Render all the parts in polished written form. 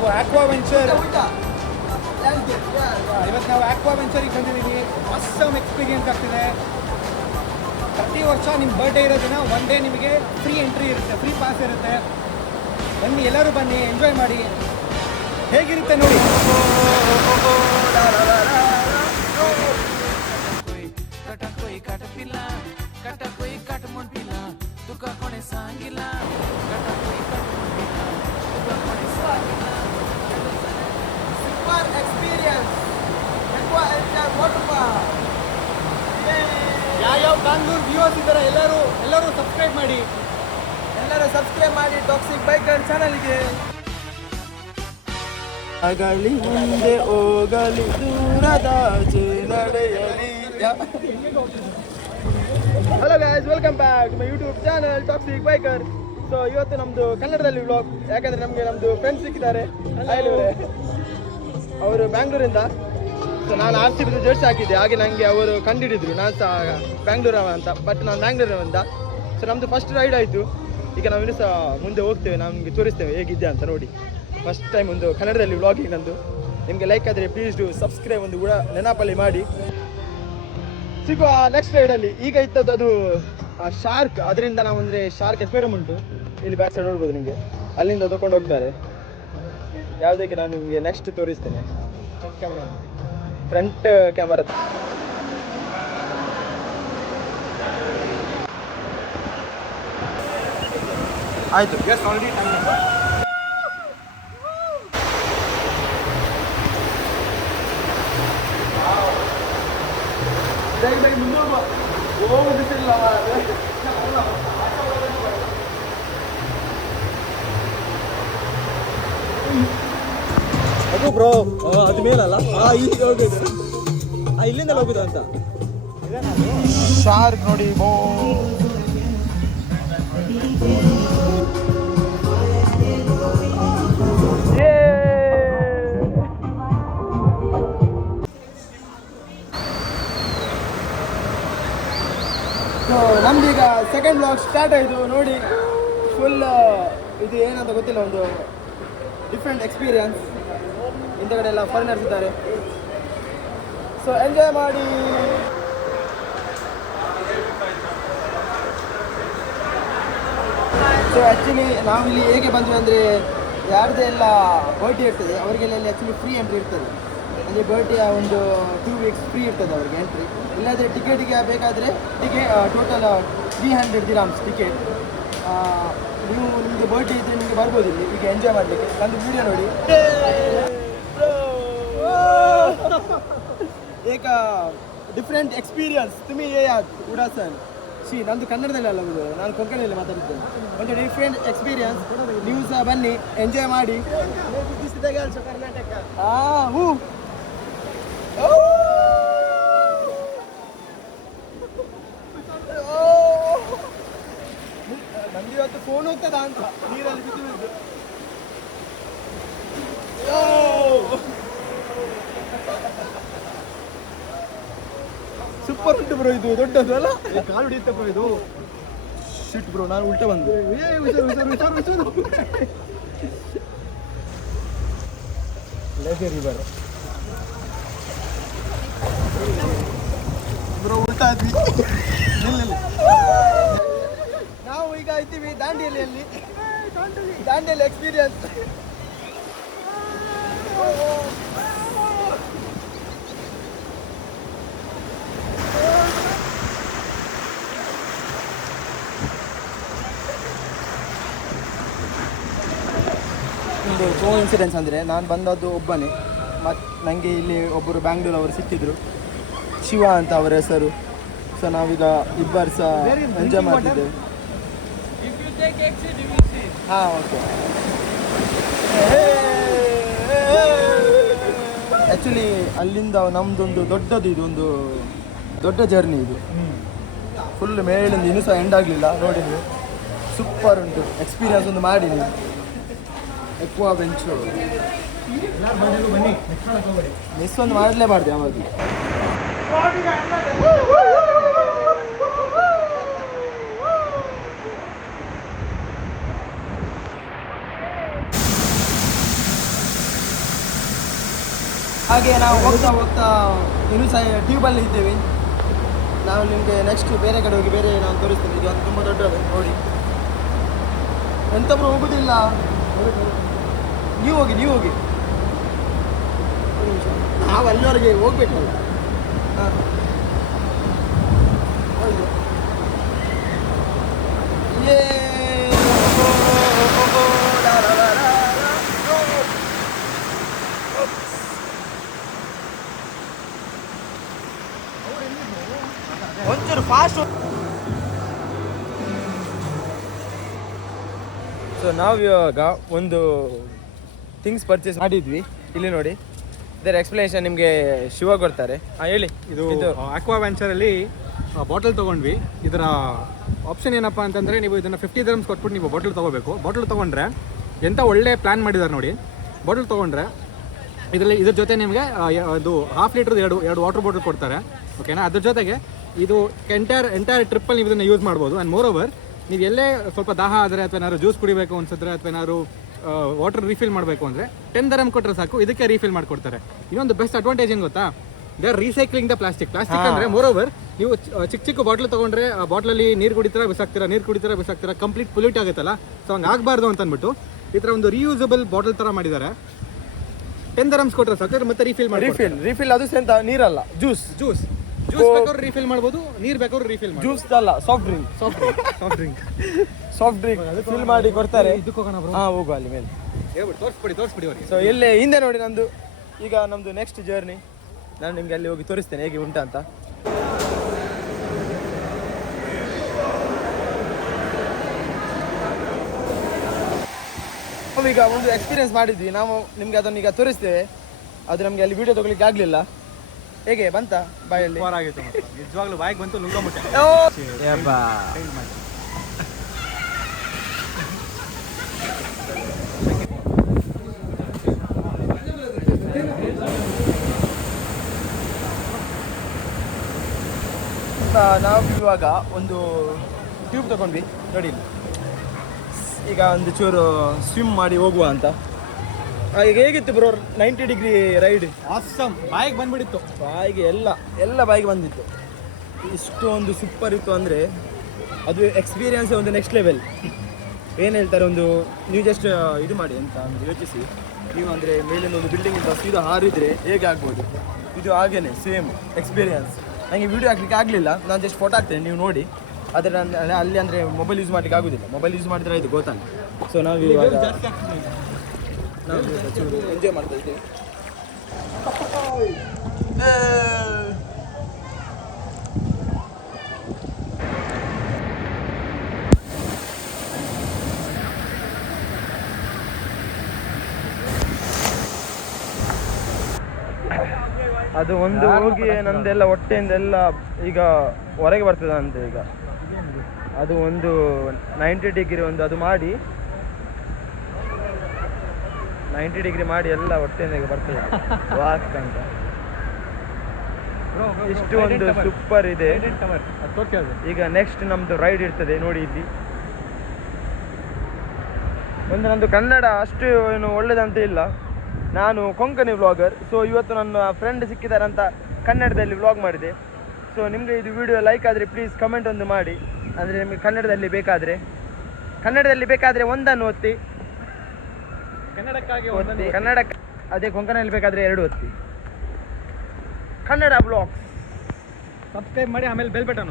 ನಾವು aqua venture ಇವತ್ತು ನಾವು ಆಕ್ವಾ ವೆಂಚರಿಗೆ ಬಂದಿದ್ದೀವಿ. ಆಸಮ್ ಎಕ್ಸ್ಪೀರಿಯನ್ಸ್ ಆಗ್ತಿದೆ. ಪ್ರತಿ ವರ್ಷ ನಿಮ್ಮ ಬರ್ಡೇ ಇರೋ ದಿನ ಒನ್ ಡೇ ನಿಮಗೆ ಫ್ರೀ ಎಂಟ್ರಿ ಇರುತ್ತೆ, ಫ್ರೀ ಪಾಸ್ ಇರುತ್ತೆ. ಬನ್ನಿ, ಎಲ್ಲರೂ ಬನ್ನಿ, ಎಂಜಾಯ್ ಮಾಡಿ. ಹೇಗಿರುತ್ತೆ ನೋಡಿ. ಯಾವ ಬ್ಯಾಂಗ್ಳೂರ್ ವ್ಯೂವರ್ಸ್ ಇದ್ದಾರೆ ಎಲ್ಲರೂ ಸಬ್ಸ್ಕ್ರೈಬ್ ಮಾಡಿ ಟಾಕ್ಸಿಕ್ ಬೈಕರ್ ಚಾನಲ್ಗೆ. ಆಗಲಿ ಮುಂದೆ ಹೋಗಲಿ ದೂರದಾಚೆ ನಡೆಯಲಿ. Hello guys, welcome back my YouTube channel toxic biker. So ಇವತ್ತು ನಮ್ಮದು ಕನ್ನಡದಲ್ಲಿ ವ್ಲಾಗ್, ಯಾಕಂದರೆ ನಮ್ಮದು ಫ್ರೆಂಡ್ಸ್ ಸಿಕ್ಕಿದ್ದಾರೆ. ಅವರು ಬ್ಯಾಂಗ್ಳೂರಿಂದ. ಸೊ ನಾನು RCB ಜರ್ಸಿ ಹಾಕಿದ್ದೆ, ಹಾಗೆ ನನಗೆ ಅವರು ಕಂಡುಹಿಡಿದ್ರು ನಾನು ಸಹ ಬ್ಯಾಂಗ್ಳೂರವ ಅಂತ. ಬಟ್ ನಾನು ಬ್ಯಾಂಗ್ಳೂರವಂತ. ಸೊ ನಮ್ಮದು ಫಸ್ಟ್ ರೈಡ್ ಆಯಿತು. ಈಗ ನಾವು ಇನ್ನೂ ಸಹ ಮುಂದೆ ಹೋಗ್ತೇವೆ, ನಮಗೆ ತೋರಿಸ್ತೇವೆ ಹೇಗಿದ್ದೆ ಅಂತ ನೋಡಿ. ಫಸ್ಟ್ ಟೈಮ್ ಒಂದು ಕನ್ನಡದಲ್ಲಿ ವ್ಲಾಗಿಂಗ್ ನಂದು. ನಿಮಗೆ ಲೈಕ್ ಆದರೆ ಪ್ಲೀಸ್ ಡು ಸಬ್ಸ್ಕ್ರೈಬ್ ಒಂದು ಕೂಡ ನೆನಪಲ್ಲಿ ಮಾಡಿ. ಸಿಗುವ ನೆಕ್ಸ್ಟ್ ರೈಡಲ್ಲಿ. ಈಗ ಇದ್ದದ್ದು ಅದು ಶಾರ್ಕ್, ಅದರಿಂದ ನಾವು ಅಂದರೆ ಶಾರ್ಕ್ ಎಕ್ಸ್ಪೇರಿಯಂ ಉಂಟು ಇಲ್ಲಿ ಬ್ಯಾಕ್ ಸೈಡ್ ನೋಡ್ಬೋದು ನಿಮಗೆ. ಅಲ್ಲಿಂದ ತಗೊಂಡು ಹೋಗ್ತಾರೆ. ಯಾವುದಕ್ಕೆ ನಾನು ನಿಮಗೆ ನೆಕ್ಸ್ಟ್ ತೋರಿಸ್ತೇನೆ. ಫ್ರಂಟ್ ಕ್ಯಾಮರಾ ಆಯಿತು. Yes already time. ಅದು ಬ್ರೋ ಅದು ಮೇಲಲ್ಲ, ಇಲ್ಲಿ ಹೋಗಿದ್ದು ಇಲ್ಲಿಂದ ಹೋಗುದು ಅಂತ. ಶಾರ್ಕ್ ನೋಡಿ ಬೋ. ಸೊ ನಮ್ದೀಗ ಸೆಕೆಂಡ್ ಬ್ಲಾಗ್ ಸ್ಟಾರ್ಟ್ ಆಯಿತು ನೋಡಿ. ಫುಲ್ ಇದು ಏನಂತ ಗೊತ್ತಿಲ್ಲ, ಒಂದು ಡಿಫ್ರೆಂಟ್ ಎಕ್ಸ್ಪೀರಿಯನ್ಸ್. ಇಂಥ ಕಡೆ ಎಲ್ಲ ಫಾರಿನರ್ಸ್ ಇದ್ದಾರೆ. ಸೊ ಎಂಜಾಯ್ ಮಾಡಿ. ಸೊ ಆ್ಯಕ್ಚುಲಿ ನಾವಿಲ್ಲಿ ಹೇಗೆ ಬಂದ್ವಿ ಅಂದರೆ, ಯಾರದೇ ಎಲ್ಲ ಬರ್ಡೇ ಇರ್ತದೆ ಅವರಿಗೆಲ್ಲ ಇಲ್ಲಿ ಆ್ಯಕ್ಚುಲಿ ಫ್ರೀ ಎಂಟ್ರಿ ಇರ್ತದೆ. ಅಂದರೆ ಬರ್ಡೇಯ ಒಂದು 2 ವೀಕ್ಸ್ ಫ್ರೀ ಇರ್ತದೆ ಅವರಿಗೆ ಎಂಟ್ರಿ. ಇಲ್ಲಾಂದರೆ ಟಿಕೆಟಿಗೆ ಬೇಕಾದರೆ ಟೋಟಲ್ 300 ದಿರಾಮ್ಸ್ ಟಿಕೆಟ್. ನೀವು ನಿಮಗೆ ಬರ್ಡೇ ಇದ್ದರೆ ನಿಮಗೆ ಬರ್ಬೋದು ಇಲ್ಲಿ ಈಗ ಎಂಜಾಯ್ ಮಾಡಲಿಕ್ಕೆ. ನಂದು ವಿಡಿಯೋ ನೋಡಿ. ಏಕ ಡಿಫ್ರೆಂಟ್ ಎಕ್ಸ್ಪೀರಿಯನ್ಸ್ ತುಮಿ ಉಡಾಸನ್ ನಂದು ಕನ್ನಡದಲ್ಲಿ ಅಲ್ಲ, ನಾನು ಕೊಂಕಣಿಯಲ್ಲಿ ಮಾತಾಡಿದ್ದೇನೆ. ಒಂದು ಡಿಫ್ರೆಂಟ್ ಎಕ್ಸ್ಪೀರಿಯನ್ಸ್. ನೀವು ಸಹ ಬನ್ನಿ, ಎಂಜಾಯ್ ಮಾಡಿ. ಕರ್ನಾಟಕ ನಂದು ಇವತ್ತು ಫೋನ್ ಹೋಗ್ತದ ಅಂತ ನೀರಲ್ಲಿ ಬಿದ್ದು ಬಿದ್ದು. ಸೂಪರ್ ಉಂಟು ಬ್ರೋ, ಇದು ದೊಡ್ಡದು ಅಲ್ಲ, ಕಾಲು ಹಿಡಿಯುತ್ತೆ ಬ್ರೋ ಇದು. ಶಿಟ್ ಬ್ರೋ, ನಾನು ಉಲ್ಟಾ ಬಂದು ರಿವರ್ ಬ್ರೋ, ಉಲ್ಟಾ ಆದ್ವಿ. ನಾವು ಈಗ ಇದ್ದೀವಿ ದಾಂಡೇಲಿಯಲ್ಲಿ. ದಾಂಡೇಲಿ ಎಕ್ಸ್ಪೀರಿಯನ್ಸ್. ಒಂದು ಕೋ ಇನ್ಸಿಡೆನ್ಸ್ ಅಂದರೆ, ನಾನು ಬಂದದ್ದು ಒಬ್ಬನೇ. ಮತ್ತು ನನಗೆ ಇಲ್ಲಿ ಒಬ್ಬರು ಬ್ಯಾಂಗ್ಳೂರವರು ಸಿಕ್ಕಿದ್ರು, ಶಿವ ಅಂತ ಅವರ ಹೆಸರು. ಸೊ ನಾವೀಗ ಇಬ್ಬರು ಸಹ ಎಂಜಾಯ್ ಮಾಡ್ತಿದ್ದೇವೆ. ಹಾಂ, ಓಕೆ. ಆ್ಯಕ್ಚುಲಿ ಅಲ್ಲಿಂದ ನಮ್ಮದೊಂದು ದೊಡ್ಡದು, ಇದು ಒಂದು ದೊಡ್ಡ ಜರ್ನಿ ಇದು. ಫುಲ್ ಮೇಲಿಂದ ಇನ್ನೂ ಸಹ ಎಂಡ್ ಆಗಲಿಲ್ಲ ನೋಡಿ ನೀವು. ಸೂಪರ್ ಉಂಟು ಎಕ್ಸ್ಪೀರಿಯನ್ಸ್. ಒಂದು ಮಾಡಿ ನೀವು ಎಕ್ವಾ ವೆಂಚರ್ ಮಿಸ್ ಒಂದು ಮಾಡಲೇಬಾರ್ದು ಯಾವಾಗ. ಹಾಗೆ ನಾವು ಹೋಗ್ತಾ ಹೋಗ್ತಾ ಇನ್ನೂ ಸಹ ಟ್ಯೂಬಲ್ಲಿ ಇದ್ದೇವೆ. ನಾವು ನಿಮಗೆ ನೆಕ್ಸ್ಟ್ ಬೇರೆ ಕಡೆ ಹೋಗಿ ಬೇರೆ ನಾವು ತೋರಿಸ್ತೀನಿ. ಇದು ಅದು ತುಂಬ ದೊಡ್ಡದು ನೋಡಿ. ಎಂತಬ್ರು ಹೋಗುದಿಲ್ಲ, ನೀವು ಹೋಗಿ ನಾವು ಅಲ್ಲಿವರೆಗೆ ಹೋಗ್ಬೇಕಲ್ಲ. ಹಾಂ ಒಂಚೂರು ಫಾಸ್ಟ್. ಸೊ ನಾವು ಇವಾಗ ಒಂದು ಥಿಂಗ್ಸ್ ಪರ್ಚೇಸ್ ಮಾಡಿದ್ವಿ. ಇಲ್ಲಿ ನೋಡಿ, ಇದರ ಎಕ್ಸ್ಪ್ಲನೇಷನ್ ನಿಮಗೆ ಶಿವ ಕೊಡ್ತಾರೆ. ಹೇಳಿ. ಇದು ಅಕ್ವಾ ವೆಂಚರಲ್ಲಿ ಬಾಟಲ್ ತೊಗೊಂಡ್ವಿ. ಇದರ ಆಪ್ಷನ್ ಏನಪ್ಪ ಅಂತಂದರೆ, ನೀವು ಇದನ್ನು 50 dirhams ಕೊಟ್ಬಿಟ್ಟು ನೀವು ಬಾಟಲ್ ತೊಗೋಬೇಕು. ಬಾಟಲ್ ತೊಗೊಂಡ್ರೆ ಎಂಥ ಒಳ್ಳೆ ಪ್ಲ್ಯಾನ್ ಮಾಡಿದ್ದಾರೆ ನೋಡಿ. ಬಾಟಲ್ ತೊಗೊಂಡ್ರೆ ಇದ್ರ ಜೊತೆ ನಿಮಗೆ ಅದು 1/2 ಲೀಟ್ರದ್ದು ಎರಡು ವಾಟರ್ ಬಾಟಲ್ ಕೊಡ್ತಾರೆ. ಓಕೆನಾ? ಅದ್ರ ಜೊತೆಗೆ ಇದು ಎಂಟೈರ್ ಟ್ರಿಪ್ಪಲ್ಲಿ ನೀವು ಇದನ್ನು ಯೂಸ್ ಮಾಡ್ಬೋದು. ಆ್ಯಂಡ್ ಮೋರ್ ಓವರ್, ನೀವು ಎಲ್ಲೇ ಸ್ವಲ್ಪ ದಾಹ ಆದರೆ ಅಥವಾ ಏನಾದ್ರು ಜ್ಯೂಸ್ ಕುಡಿಬೇಕು ಅನ್ಸಿದ್ರೆ ಅಥವಾ ಏನಾದ್ರು ವಾಟರ್ ರೀಫಿಲ್ ಮಾಡಬೇಕು ಅಂದರೆ 10 dirham ಕೊಟ್ಟರೆ ಸಾಕು, ಇದಕ್ಕೆ ರೀಫಿಲ್ ಮಾಡಿಕೊಡ್ತಾರೆ. ಇನ್ನೊಂದು ಬೆಸ್ಟ್ ಅಡ್ವಾಂಟೇಜ್ ಏನು ಗೊತ್ತಾ? They are recycling the plastic ಅಂದರೆ ಮೋರ್ ಓವರ್, ನೀವು ಚಿಕ್ಕ ಬಾಟ್ಲ್ ತೊಗೊಂಡ್ರೆ ಆ ಬಾಟ್ಲಲ್ಲಿ ನೀರು ಕುಡಿತೀರಾ ಬಿಸಾಕ್ತೀರಾ, ಕಂಪ್ಲೀಟ್ ಪೊಲ್ಯೂಟ್ ಆಗುತ್ತಲ್ಲ. ಸೊ ಹಂಗೆ ಆಗಬಾರ್ದು ಅಂತ ಅಂದ್ಬಿಟ್ಟು ಈ ಥರ ಒಂದು ರೀಯೂಸಬಲ್ ಬಾಟಲ್ ಥರ ಮಾಡಿದ್ದಾರೆ. 10 dirhams ಕೊಟ್ಟರೆ ಸಾಕು, ಮತ್ತೆ ರೀಫಿಲ್ ಅದು ಎಂತ ನೀರಲ್ಲ, ಜ್ಯೂಸ್ ಬೇಕಾದ್ರೂ ರೀಫಿಲ್ ಮಾಡ್ಬೋದು, ನೀರು ಬೇಕಾದ್ರೂ ರೀಫಿಲ್ ಮಾಡಿ. ಜ್ಯೂಸ್ ಅಲ್ಲ, ಸಾಫ್ಟ್ ಡ್ರಿಂಕ್ ಫಿಲ್ ಮಾಡಿ ಕೊಡ್ತಾರೆ. ಹೋಗುವ ಅಲ್ಲಿ ಮೇಲೆ ತೋರಿಸ್ಬಿಡಿ ಅವರಿಗೆ. ಸೊ ಇಲ್ಲೇ ಹಿಂದೆ ನೋಡಿ ನಂದು. ಈಗ ನಮ್ದು ನೆಕ್ಸ್ಟ್ ಜರ್ನಿ ನಾನು ನಿಮ್ಗೆ ಅಲ್ಲಿ ಹೋಗಿ ತೋರಿಸ್ತೇನೆ ಹೇಗೆ ಉಂಟಾ ಅಂತ. ನಾವೀಗ ಒಂದು ಎಕ್ಸ್ಪೀರಿಯನ್ಸ್ ಮಾಡಿದ್ವಿ, ನಾವು ನಿಮ್ಗೆ ಅದನ್ನು ಈಗ ತೋರಿಸ್ತೇವೆ. ಅದು ನಮಗೆ ಅಲ್ಲಿ ವಿಡಿಯೋ ತಗೊಳ್ಳಿಕ್ಕೆ ಆಗಲಿಲ್ಲ. ಹೇಗೆ ಬಂತ ಬಾಯಲ್ಲಿ? ನಿಜವಾಗ್ಲೂ ಬಾಯಿಗೆ ಬಂತು, ನುಂಗಮುಟ್ಟೆ. ನಾವು ಇವಾಗ ಒಂದು ಟ್ಯೂಬ್ ತಗೊಂಡ್ವಿ ನೋಡಿ. ಈಗ ಒಂದು ಚೂರು ಸ್ವಿಮ್ ಮಾಡಿ ಹೋಗುವ ಅಂತ. ಈಗ ಹೇಗಿತ್ತು ಬ್ರೋ 90 ಡಿಗ್ರಿ ರೈಡ್? ಆಸಮ್. ಬಾಯಿಗೆ ಬಂದ್ಬಿಟ್ಟಿತ್ತು, ಬಾಯಿಗೆ ಎಲ್ಲ ಬಾಯಿಗೆ ಬಂದಿತ್ತು. ಇಷ್ಟು ಒಂದು ಸೂಪರ್ ಇತ್ತು ಅಂದರೆ ಅದು ಎಕ್ಸ್ಪೀರಿಯನ್ಸ್ ಒಂದು ನೆಕ್ಸ್ಟ್ ಲೆವೆಲ್. ಏನು ಹೇಳ್ತಾರೆ, ಒಂದು ನೀವು ಜಸ್ಟ್ ಇದು ಮಾಡಿ ಅಂತ ಒಂದು ಯೋಚಿಸಿ. ನೀವು ಅಂದರೆ ಮೇಲಿಂದ ಒಂದು ಬಿಲ್ಡಿಂಗಿಂದ ಸೀದಾ ಹಾರಿದರೆ ಹೇಗೆ ಆಗ್ಬೋದು, ಇದು ಹಾಗೇನೆ ಸೇಮ್ ಎಕ್ಸ್ಪೀರಿಯನ್ಸ್. ನನಗೆ ವೀಡಿಯೋ ಹಾಕ್ಲಿಕ್ಕೆ ಆಗಲಿಲ್ಲ, ನಾನು ಜಸ್ಟ್ ಫೋಟೋ ಹಾಕ್ತೇನೆ, ನೀವು ನೋಡಿ. ಆದರೆ ಅಲ್ಲಿ ಅಂದರೆ ಮೊಬೈಲ್ ಯೂಸ್ ಮಾಡಲಿಕ್ಕೆ ಆಗೋದಿಲ್ಲ. ಮೊಬೈಲ್ ಯೂಸ್ ಮಾಡಿದ್ರೆ ಇದು ಗೊತ್ತಲ್ಲ. ಸೊ ನಾವು ಇವಾಗ ಎಂಜಾಯ್ ಮಾಡ್ತಾ ಇದ್ದೀವಿ. ಅದು ಒಂದು ಹೋಗಿ ನಂದೆಲ್ಲ ಹೊಟ್ಟೆಯಿಂದೆಲ್ಲ ಈಗ ಹೊರಗೆ ಬರ್ತದೆ ಅಂತ. ಈಗ ಅದು ಒಂದು 90 ಡಿಗ್ರಿ ಒಂದು ಅದು ಮಾಡಿ 90 ಡಿಗ್ರಿ ಮಾಡಿ ಎಲ್ಲ ಹೊಟ್ಟೆಯಿಂದ ಈಗ ಬರ್ತದೆ ವಾಕ್ ಅಂತ. ಇಷ್ಟು ಒಂದು ಸೂಪರ್ ಇದೆ. ಈಗ ನೆಕ್ಸ್ಟ್ ನಮ್ದು ರೈಡ್ ಇರ್ತದೆ ನೋಡಿ. ಇಲ್ಲಿ ಒಂದು ನಂದು ಕನ್ನಡ ಅಷ್ಟು ಏನು ಒಳ್ಳೇದಂತ ಇಲ್ಲ, ನಾನು ಕೊಂಕಣಿ ವ್ಲಾಗರ್. ಸೊ ಇವತ್ತು ನನ್ನ ಫ್ರೆಂಡ್ ಸಿಕ್ಕಿದ್ದಾರೆ ಅಂತ ಕನ್ನಡದಲ್ಲಿ ವ್ಲಾಗ್ ಮಾಡಿದೆ. ಸೊ ನಿಮಗೆ ಇದು ವಿಡಿಯೋ ಲೈಕ್ ಆದರೆ ಪ್ಲೀಸ್ ಕಮೆಂಟ್ ಒಂದು ಮಾಡಿ. ಅಂದರೆ ನಿಮಗೆ ಕನ್ನಡದಲ್ಲಿ ಬೇಕಾದರೆ ಒಂದನ್ನು ಒತ್ತಿ, ಕನ್ನಡಕ್ಕೆ ಅದೇ ಕೊಂಕಣಿಯಲ್ಲಿ ಬೇಕಾದರೆ 2 ಒತ್ತಿ. ಕನ್ನಡ ಬ್ಲಾಗ್ಸ್ ಸಬ್ಸ್ಕ್ರೈಬ್ ಮಾಡಿ, ಆಮೇಲೆ ಬೆಲ್ ಬಟನ್.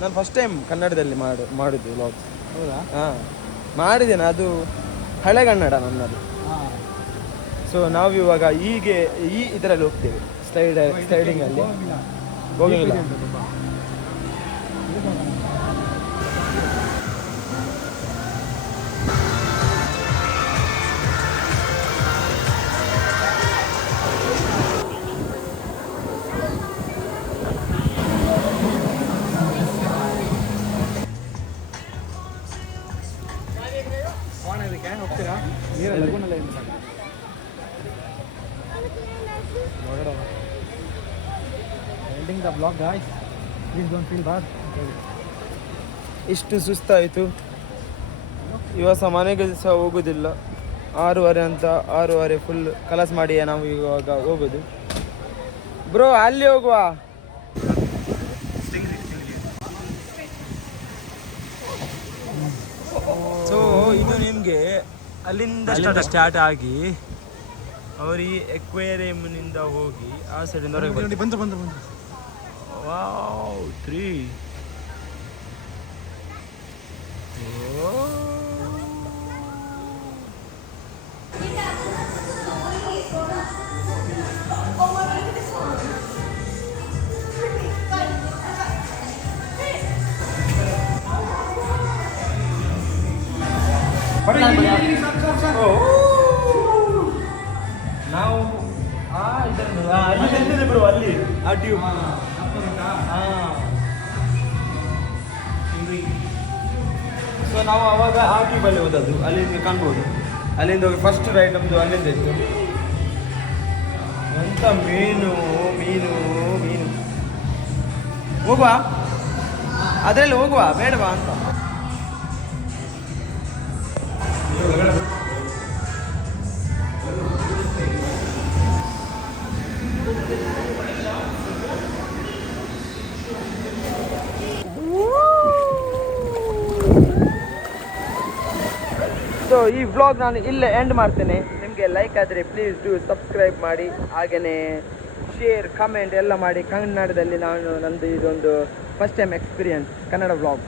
ನಾನು ಫಸ್ಟ್ ಟೈಮ್ ಕನ್ನಡದಲ್ಲಿ ಮಾಡಿದ್ದು ವ್ಲಾಗ್ಸ್. ಹೌದಾ? ಹಾಂ, ಮಾಡಿದ್ದೇನೆ. ಅದು ಹಳೆ ಕನ್ನಡ ನನ್ನದು. ಸೊ ನಾವು ಇವಾಗ ಇದರಲ್ಲಿ ಹೋಗ್ತೇವೆ, ಸ್ಲೈಡಿಂಗಲ್ಲಿ ಹೋಗಿಲ್ಲ. ಹೋಗ್ತೀರಾ? ನೀರಲ್ಲಿ ending the vlog guys, please don't feel bad. ಇಷ್ಟು ಸುಸ್ತಾಯಿತು, ಇವತ್ತು ಮನೆಗೆ ಸಹ ಹೋಗೋದಿಲ್ಲ. 6:30 ಅಂತ 6:30 ಫುಲ್ ಕಲಸ್ ಮಾಡಿ ನಾವು ಇವಾಗ ಹೋಗೋದು. ಬ್ರೋ ಅಲ್ಲಿ ಹೋಗುವ. ಸೊ ಇದು ನಿಮಗೆ ಅಲ್ಲಿಂದ ಸ್ಟಾರ್ಟ್ ಆಗಿ ಅವರು ಈ ಎಕ್ವೇರಿಯಂನಿಂದ ಹೋಗಿ ಆ ಸೈಡಿಂದ ಬಂತು ವಾವ್ 3 ನಾವು ಅಲ್ಲಿ ಬ್ರೋ ಅಲ್ಲಿ ಆ ಟ್ಯೂಬ್ ಸೊ ನಾವು ಅವಾಗ ಆ ಟ್ಯೂಬಲ್ಲಿ ಹೋದದ್ದು, ಅಲ್ಲಿಂದ ಕಾಣ್ಬೋದು. ಅಲ್ಲಿಂದ ಹೋಗಿ ಫಸ್ಟ್ ರೈಡ್ ನಮ್ಮದು ಅಲ್ಲಿಂದ ಇತ್ತು. ಎಂತ ಮೀನು ಮೀನು ಮೀನು. ಹೋಗುವ ಅದರಲ್ಲಿ ಹೋಗುವ ಬೇಡವಾ ಅಂತ. ಸೊ ಈ ವ್ಲಾಗ್ ನಾನು ಇಲ್ಲೇ ಎಂಡ್ ಮಾಡ್ತೇನೆ. ನಿಮಗೆ ಲೈಕ್ ಆದರೆ ಪ್ಲೀಸ್ ಡೂ ಸಬ್ಸ್ಕ್ರೈಬ್ ಮಾಡಿ, ಹಾಗೆಯೇ ಶೇರ್ ಕಮೆಂಟ್ ಎಲ್ಲ ಮಾಡಿ. ಕನ್ನಡದಲ್ಲಿ ನಂದು ಇದೊಂದು first time experience Kannada vlog.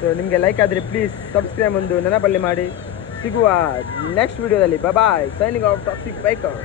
So ನಿಮಗೆ ಲೈಕ್ ಆದರೆ ಪ್ಲೀಸ್ ಸಬ್ಸ್ಕ್ರೈಬ್ ಒಂದು ನೆನಪಲ್ಲಿ ಮಾಡಿ. ಸಿಗುವ ನೆಕ್ಸ್ಟ್ ವಿಡಿಯೋದಲ್ಲಿ. ಬಾಯ್, ಸೈನಿಂಗ್ ಆಫ್ ಟಾಕ್ಸಿಕ್ ಬೈಕರ್.